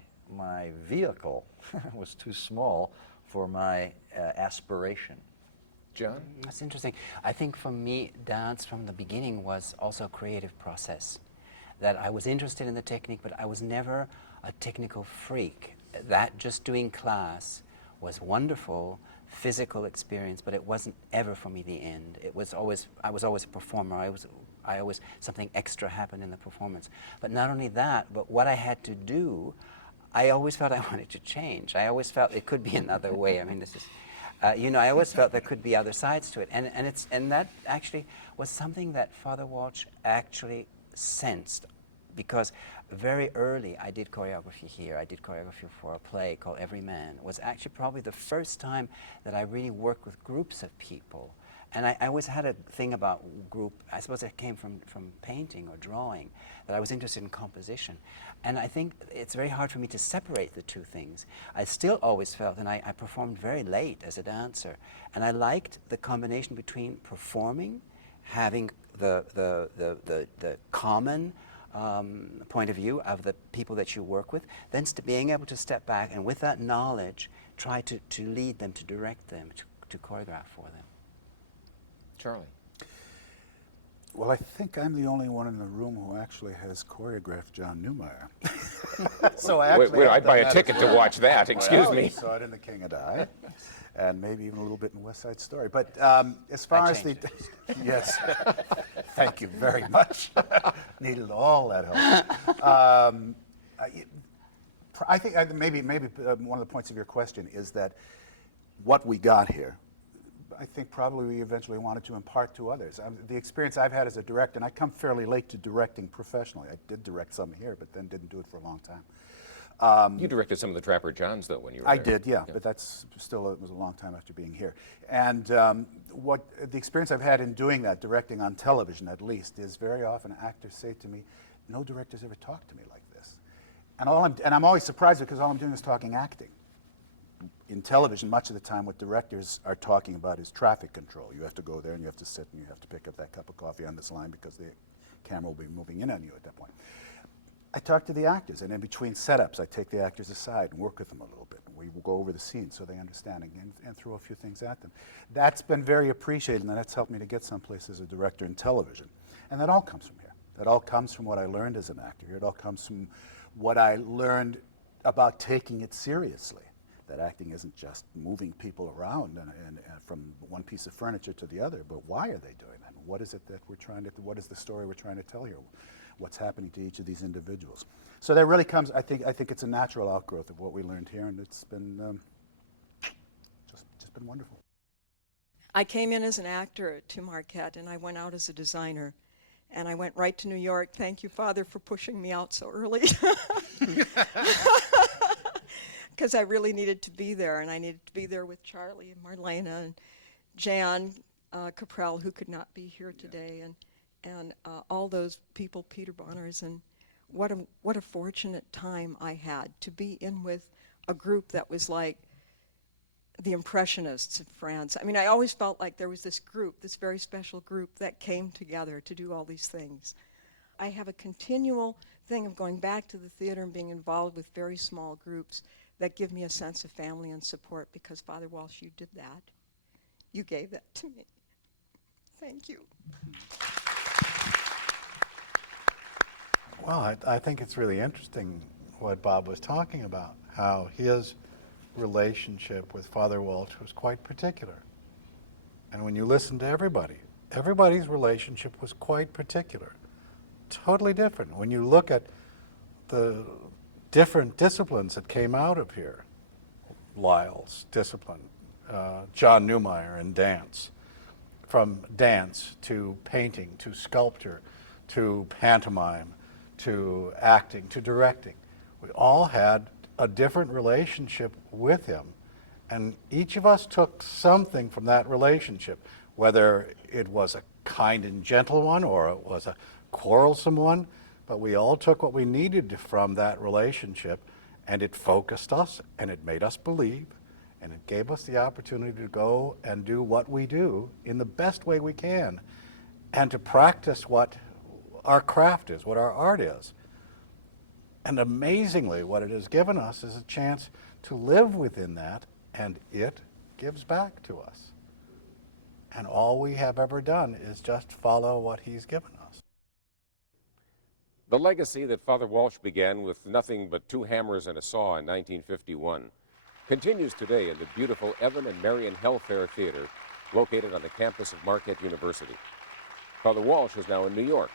vehicle was too small for my aspiration. John? That's interesting. I think for me, dance from the beginning was also a creative process. That I was interested in the technique, but I was never a technical freak. That just doing class was wonderful, physical experience, but it wasn't ever for me the end. I was always a performer. Something extra happened in the performance. But not only that, but what I had to do, I always felt I wanted to change. I always felt it could be another way. I mean, this is, I always felt there could be other sides to it. And that actually was something that Father Walsh actually sensed, because very early I did choreography here. I did choreography for a play called Every Man. It was actually probably the first time that I really worked with groups of people. And I always had a thing about group, I suppose it came from painting or drawing, that I was interested in composition. And I think it's very hard for me to separate the two things. I still always felt, and I performed very late as a dancer, and I liked the combination between performing, having the common point of view of the people that you work with, then being able to step back and with that knowledge try to lead them, to direct them, to choreograph for them. Charlie? Well, I think I'm the only one in the room who actually has choreographed John Neumeier. So I actually I'd buy a ticket to watch that, excuse me. You saw it in The King and I, and maybe even a little bit in West Side Story. But as far as the... Yes, thank you very much. Needed all that help. I think maybe one of the points of your question is that what we got here I think probably we eventually wanted to impart to others. The experience I've had as a director, and I come fairly late to directing professionally. I did direct some here, but then didn't do it for a long time. You directed some of the Trapper Johns, though, when you were I there. did, yeah, but that's still, it was a long time after being here. And what the experience I've had in doing that, directing on television at least, is very often actors say to me, no director's ever talked to me like this. And I'm always surprised because all I'm doing is talking acting. In television, much of the time what directors are talking about is traffic control. You have to go there and you have to sit and you have to pick up that cup of coffee on this line because the camera will be moving in on you at that point. I talk to the actors, and in between setups, I take the actors aside and work with them a little bit. We will go over the scene so they understand and throw a few things at them. That's been very appreciated, and that's helped me to get someplace as a director in television. And that all comes from here. That all comes from what I learned as an actor here. It all comes from what I learned about taking it seriously. That acting isn't just moving people around and from one piece of furniture to the other, but why are they doing that? What is it that we're trying to, what is the story we're trying to tell here? What's happening to each of these individuals? So that really comes, I think it's a natural outgrowth of what we learned here, and it's been just been wonderful. I came in as an actor to Marquette, and I went out as a designer. And I went right to New York. Thank you, Father, for pushing me out so early. Because I really needed to be there, and I needed to be there with Charlie and Marlena and Jan Caprell, who could not be here today, and all those people, Peter Bonerz, and what a fortunate time I had to be in with a group that was like the Impressionists in France. I mean, I always felt like there was this group, this very special group that came together to do all these things. I have a continual thing of going back to the theater and being involved with very small groups that give me a sense of family and support, because Father Walsh, you did that. You gave that to me. Thank you. Well, I think it's really interesting what Bob was talking about, how his relationship with Father Walsh was quite particular. And when you listen to everybody's relationship was quite particular, totally different. When you look at the different disciplines that came out of here, Lyle's discipline, John Newmeyer in dance, from dance to painting to sculpture to pantomime to acting to directing. We all had a different relationship with him, and each of us took something from that relationship, whether it was a kind and gentle one or it was a quarrelsome one, but we all took what we needed from that relationship, and it focused us, and it made us believe, and it gave us the opportunity to go and do what we do in the best way we can, and to practice what our craft is, what our art is. And amazingly, what it has given us is a chance to live within that, and it gives back to us. And all we have ever done is just follow what he's given us. The legacy that Father Walsh began with nothing but 2 hammers and a saw in 1951 continues today in the beautiful Evan and Marion Helfair Theater, located on the campus of Marquette University. Father Walsh is now in New York.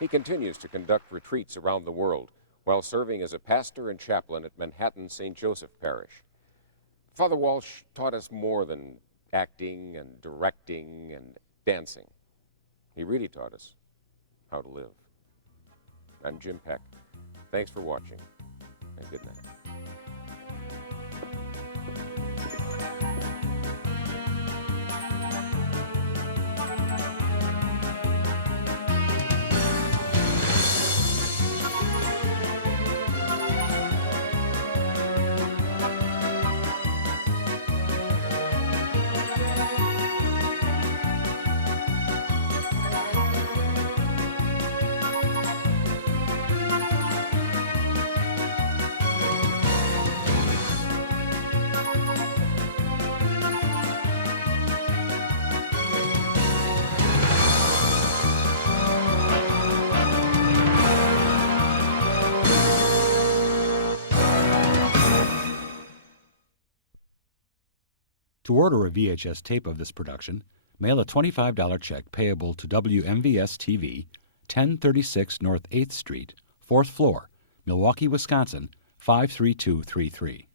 He continues to conduct retreats around the world while serving as a pastor and chaplain at Manhattan St. Joseph Parish. Father Walsh taught us more than acting and directing and dancing. He really taught us how to live. I'm Jim Peck. Thanks for watching, and good night. To order a VHS tape of this production, mail a $25 check payable to WMVS-TV, 1036 North 8th Street, 4th floor, Milwaukee, Wisconsin, 53233.